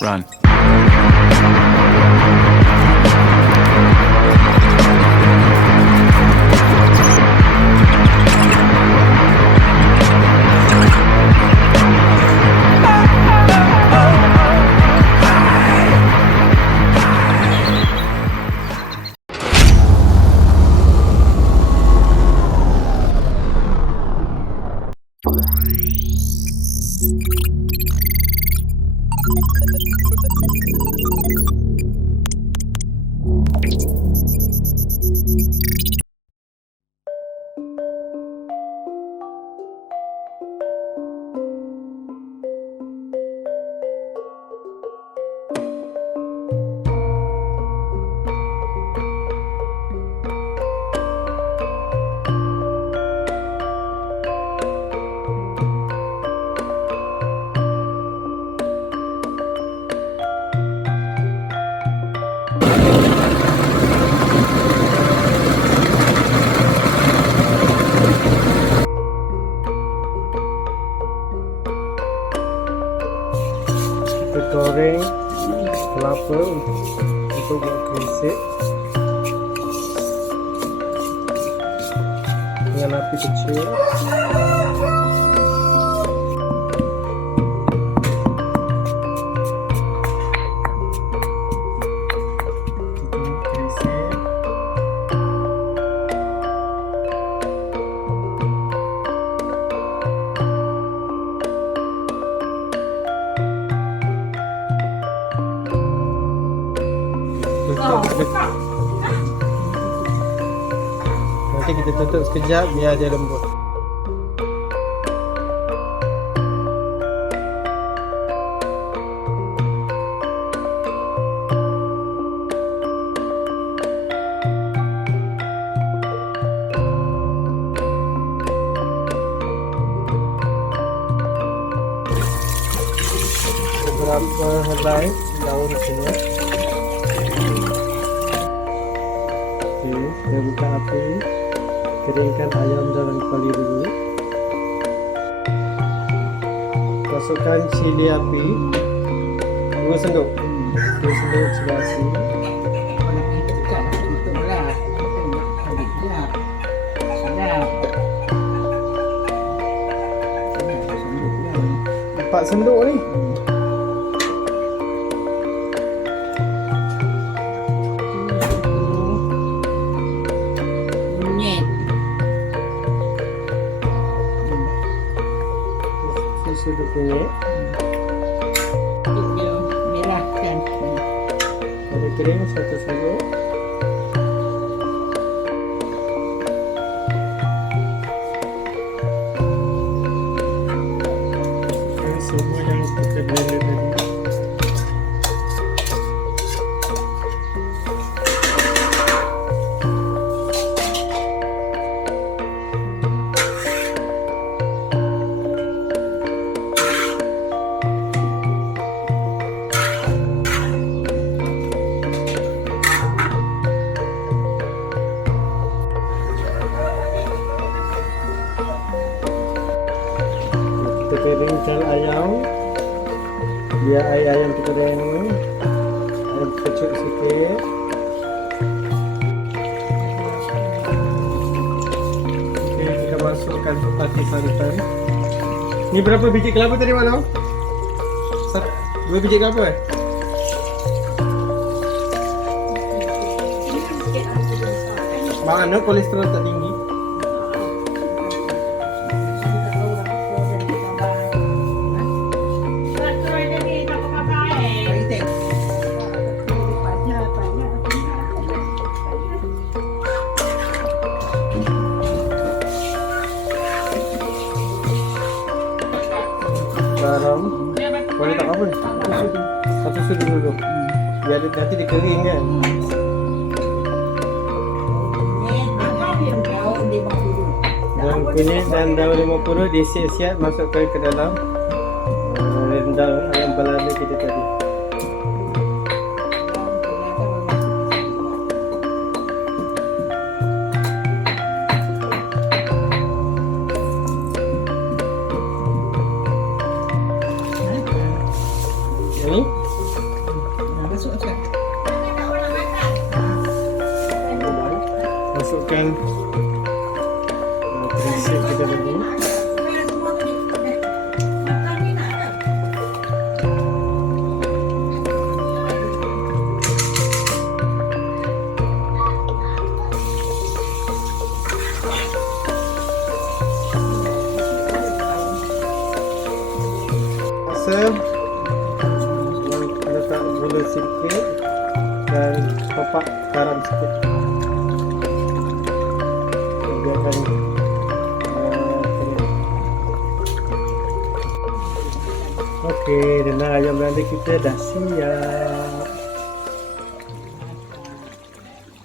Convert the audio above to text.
Run. Kita goreng kelapa untuk buat krisip dengan api kecil. Nanti kita tutup sekejap biar dia lembut. Beberapa helai daun sini. Kita buka api, keringkan ayam dalam kuali dulu. Masukkan cili api 2 sendok. 2 sendok cili api. Empat sendok ni. Sudah kunyit. Merahkan. Ada kering 1 sendok. Semua yang kita blender tadi. Kita keringkan ayam biar air ayam kita kering ni ayam kecut sikit. Okay, kita masukkan pati santan. Ni berapa biji kelapa tadi Walau? 2 biji kelapa Mana kolesterol tak tinggi? Garam. Boleh tak apa ni? Satu sudu dulu. Biar nanti dia kering kan. Daun kunyit dan daun 50 disiap-siap masukkan ke dalam rendang ayam Belanda kita tadi. Ini masukkan perisik kita dulu. Letak gula sedikit dan topak garam sedikit. Biarkan okey, rendang ayam Belanda kita dah siap.